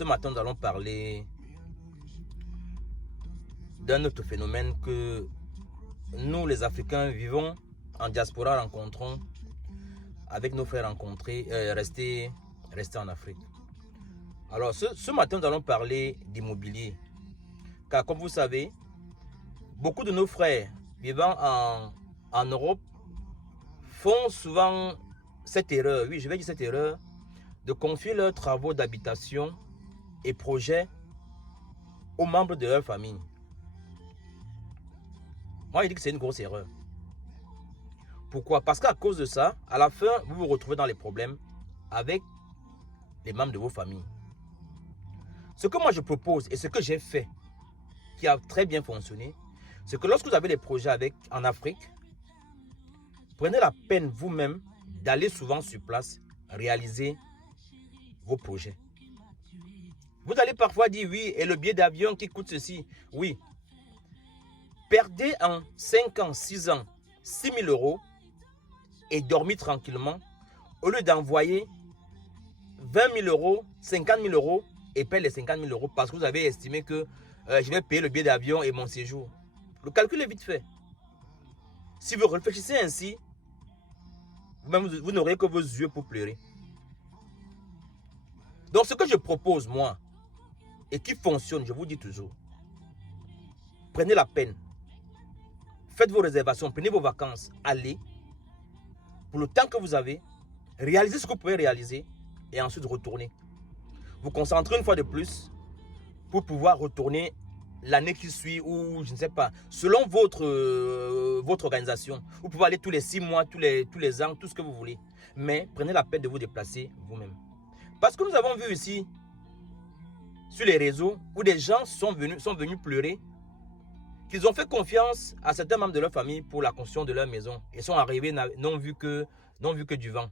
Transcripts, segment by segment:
Ce matin, nous allons parler d'un autre phénomène que nous, les Africains, vivons en diaspora, rencontrons avec nos frères restés en Afrique. Alors, ce matin, nous allons parler d'immobilier. Car comme vous savez, beaucoup de nos frères vivant en Europe font souvent cette erreur, oui, je vais dire cette erreur, de confier leurs travaux d'habitation et projets aux membres de leur famille. Moi, je dis que c'est une grosse erreur. Pourquoi? Parce qu'à cause de ça, à la fin, vous vous retrouvez dans les problèmes avec les membres de vos familles. Ce que moi je propose et ce que j'ai fait, qui a très bien fonctionné, c'est que lorsque vous avez des projets en Afrique, prenez la peine vous-même d'aller souvent sur place, réaliser vos projets. Vous allez parfois dire oui, et le billet d'avion qui coûte ceci, oui. Perdez en 5 ans, 6 ans, 6 000 euros et dormez tranquillement au lieu d'envoyer 20 000 euros, 50 000 euros et payer les 50 000 euros parce que vous avez estimé que je vais payer le billet d'avion et mon séjour. Le calcul est vite fait. Si vous réfléchissez ainsi, vous n'aurez que vos yeux pour pleurer. Donc ce que je propose moi, et qui fonctionne, je vous dis toujours, prenez la peine, faites vos réservations, prenez vos vacances, allez, pour le temps que vous avez, réalisez ce que vous pouvez réaliser et ensuite retournez. Vous concentrez une fois de plus pour pouvoir retourner l'année qui suit ou je ne sais pas, selon votre organisation. Vous pouvez aller tous les 6 mois, tous les ans, tout ce que vous voulez. Mais prenez la peine de vous déplacer vous-même. Parce que nous avons vu ici, sur les réseaux, où des gens sont venus pleurer, qu'ils ont fait confiance à certains membres de leur famille pour la construction de leur maison. Et sont arrivés, n'ont vu que du vent.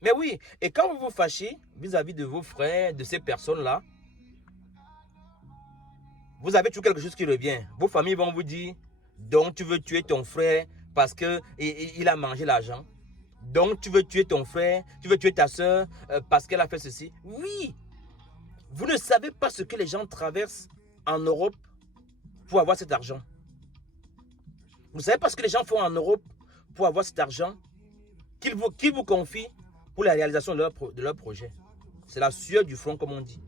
Mais oui, et quand vous vous fâchez vis-à-vis de vos frères, de ces personnes-là, vous avez toujours quelque chose qui revient. Vos familles vont vous dire, donc tu veux tuer ton frère parce qu'il a mangé l'argent. Donc tu veux tuer ton frère, tu veux tuer ta soeur parce qu'elle a fait ceci. Oui, vous ne savez pas ce que les gens traversent en Europe pour avoir cet argent. Vous ne savez pas ce que les gens font en Europe pour avoir cet argent qu'ils vous confient pour la réalisation de leur projet. C'est la sueur du front comme on dit.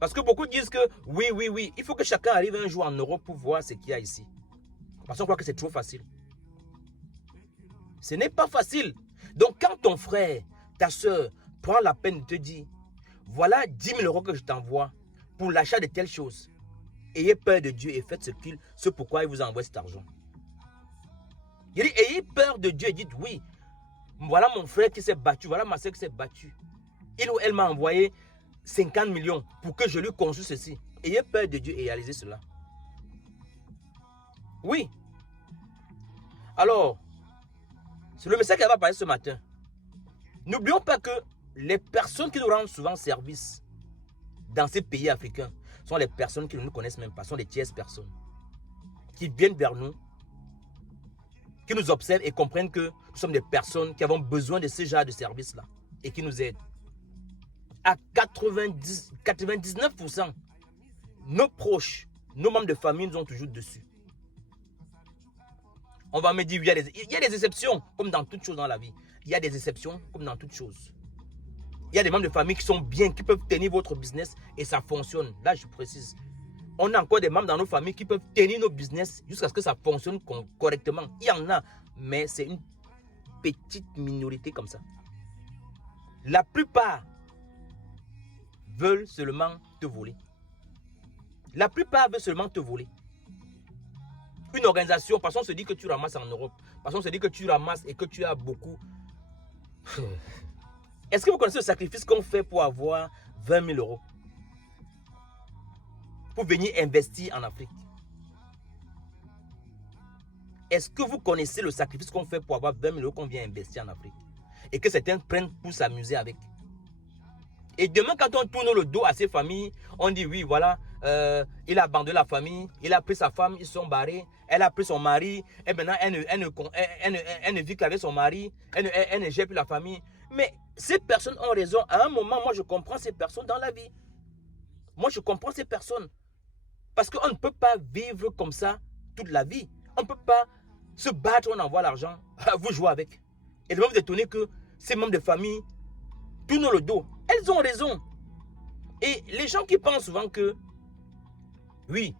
Parce que beaucoup disent que oui, il faut que chacun arrive un jour en Europe pour voir ce qu'il y a ici. Parce qu'on croit que c'est trop facile. Ce n'est pas facile. Donc quand ton frère, ta soeur prend la peine de te dire, voilà 10 000 euros que je t'envoie pour l'achat de telle chose. Ayez peur de Dieu et faites ce pourquoi il vous envoie cet argent. Il dit, ayez peur de Dieu et dites oui. Voilà mon frère qui s'est battu, voilà ma soeur qui s'est battue. Il ou elle m'a envoyé 50 millions pour que je lui construise ceci. Ayez peur de Dieu et réalisez cela. Oui. Alors, c'est le message qu'elle va parler ce matin. N'oublions pas que les personnes qui nous rendent souvent service dans ces pays africains sont les personnes qui ne nous connaissent même pas, sont des tierces personnes qui viennent vers nous, qui nous observent et comprennent que nous sommes des personnes qui avons besoin de ce genre de service-là et qui nous aident. À 99%, nos proches, nos membres de famille nous ont toujours dessus. On va me dire, il y a des exceptions, comme dans toute chose dans la vie. Il y a des exceptions, comme dans toute chose. Il y a des membres de famille qui sont bien, qui peuvent tenir votre business et ça fonctionne. Là, je précise. On a encore des membres dans nos familles qui peuvent tenir nos business jusqu'à ce que ça fonctionne correctement. Il y en a, mais c'est une petite minorité comme ça. La plupart veulent seulement te voler. La plupart veulent seulement te voler. Une organisation, parce qu'on se dit que tu ramasses en Europe, parce qu'on se dit que tu ramasses et que tu as beaucoup. Est-ce que vous connaissez le sacrifice qu'on fait pour avoir 20 000 euros? Pour venir investir en Afrique. Est-ce que vous connaissez le sacrifice qu'on fait pour avoir 20 000 euros qu'on vient investir en Afrique? Et que certains prennent pour s'amuser avec. Et demain, quand on tourne le dos à ces familles, on dit oui, voilà, il a abandonné la famille, il a pris sa femme, ils sont barrés, elle a pris son mari, et maintenant elle ne vit qu'avec son mari, elle ne gère plus la famille. Mais ces personnes ont raison. À un moment, moi, je comprends ces personnes dans la vie. Moi, je comprends ces personnes. Parce qu'on ne peut pas vivre comme ça toute la vie. On ne peut pas se battre, on envoie l'argent, vous jouez avec. Et de même vous étonnez que ces membres de famille tournent le dos. Elles ont raison. Et les gens qui pensent souvent que, oui,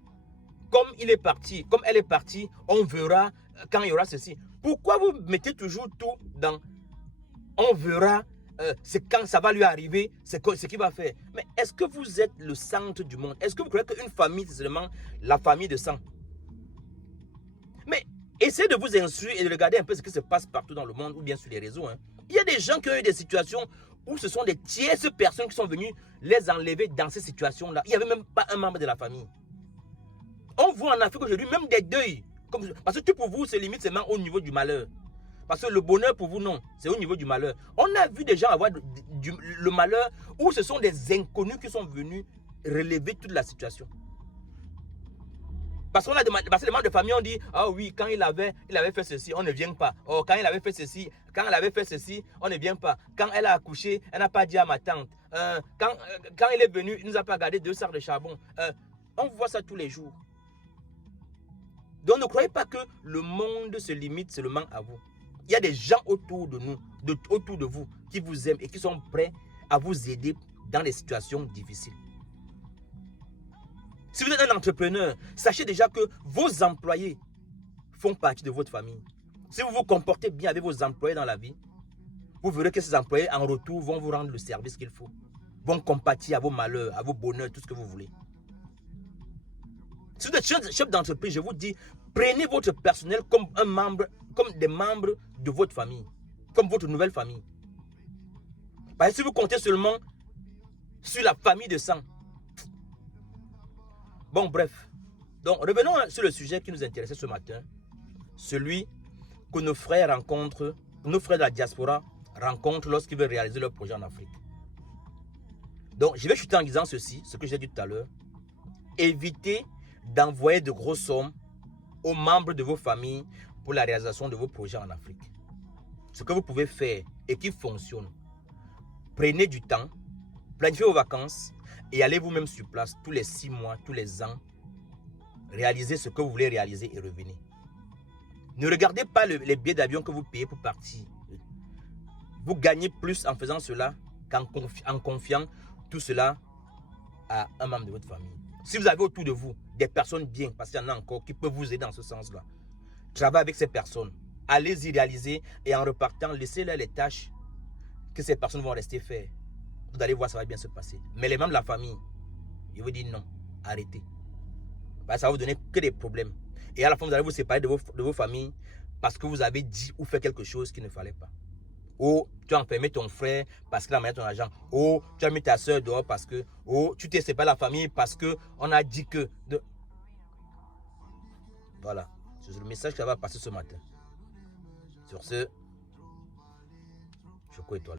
comme il est parti, comme elle est partie, on verra quand il y aura ceci. Pourquoi vous mettez toujours tout dans on verra, c'est quand ça va lui arriver, c'est ce qu'il va faire. Mais est-ce que vous êtes le centre du monde? Est-ce que vous croyez qu'une famille, c'est seulement la famille de sang? Mais essayez de vous instruire et de regarder un peu ce qui se passe partout dans le monde ou bien sur les réseaux. Hein. Il y a des gens qui ont eu des situations où ce sont des tierces personnes qui sont venues les enlever dans ces situations-là. Il n'y avait même pas un membre de la famille. On voit en Afrique aujourd'hui même des deuils. Parce que tout pour vous se limite seulement au niveau du malheur. Parce que le bonheur pour vous, non. C'est au niveau du malheur. On a vu des gens avoir le malheur où ce sont des inconnus qui sont venus relever toute la situation. Parce que les membres de famille ont dit, ah oui, quand il avait fait ceci, on ne vient pas. Oh, quand il avait fait ceci, on ne vient pas. Quand elle a accouché, elle n'a pas dit à ma tante. Quand il est venu, il ne nous a pas gardé 2 sacs de charbon. On voit ça tous les jours. Donc ne croyez pas que le monde se limite seulement à vous. Il y a des gens autour de nous, autour de vous, qui vous aiment et qui sont prêts à vous aider dans les situations difficiles. Si vous êtes un entrepreneur, sachez déjà que vos employés font partie de votre famille. Si vous vous comportez bien avec vos employés dans la vie, vous verrez que ces employés, en retour, vont vous rendre le service qu'il faut. Vont compatir à vos malheurs, à vos bonheurs, tout ce que vous voulez. Si vous êtes chef d'entreprise, je vous dis, prenez votre personnel comme des membres de votre famille, comme votre nouvelle famille. Parce que si vous comptez seulement sur la famille de sang. Bon, bref. Donc, revenons sur le sujet qui nous intéressait ce matin. Celui que nos frères de la diaspora rencontrent lorsqu'ils veulent réaliser leur projet en Afrique. Donc, je vais chuter en disant ceci, ce que j'ai dit tout à l'heure. Évitez d'envoyer de grosses sommes aux membres de vos familles pour la réalisation de vos projets en Afrique. Ce que vous pouvez faire et qui fonctionne, prenez du temps, planifiez vos vacances et allez vous-même sur place tous les 6 mois, tous les ans, réalisez ce que vous voulez réaliser et revenez. Ne regardez pas les billets d'avion que vous payez pour partir. Vous gagnez plus en faisant cela qu'en confiant tout cela à un membre de votre famille. Si vous avez autour de vous des personnes bien, parce qu'il y en a encore qui peuvent vous aider dans ce sens-là, travaillez avec ces personnes. Allez-y réaliser et en repartant, laissez-leur les tâches que ces personnes vont rester faire. Vous allez voir, ça va bien se passer. Mais les membres de la famille, ils vous disent non, arrêtez. Ça va vous donner que des problèmes. Et à la fin, vous allez vous séparer de vos familles parce que vous avez dit ou fait quelque chose qu'il ne fallait pas. Ou tu as enfermé ton frère parce qu'il a manié ton argent. Ou tu as mis ta soeur dehors parce que... Ou tu t'es séparé de la famille parce qu'on a dit que... Voilà. C'est le message qui va passer ce matin. Sur ce, Choco et toi.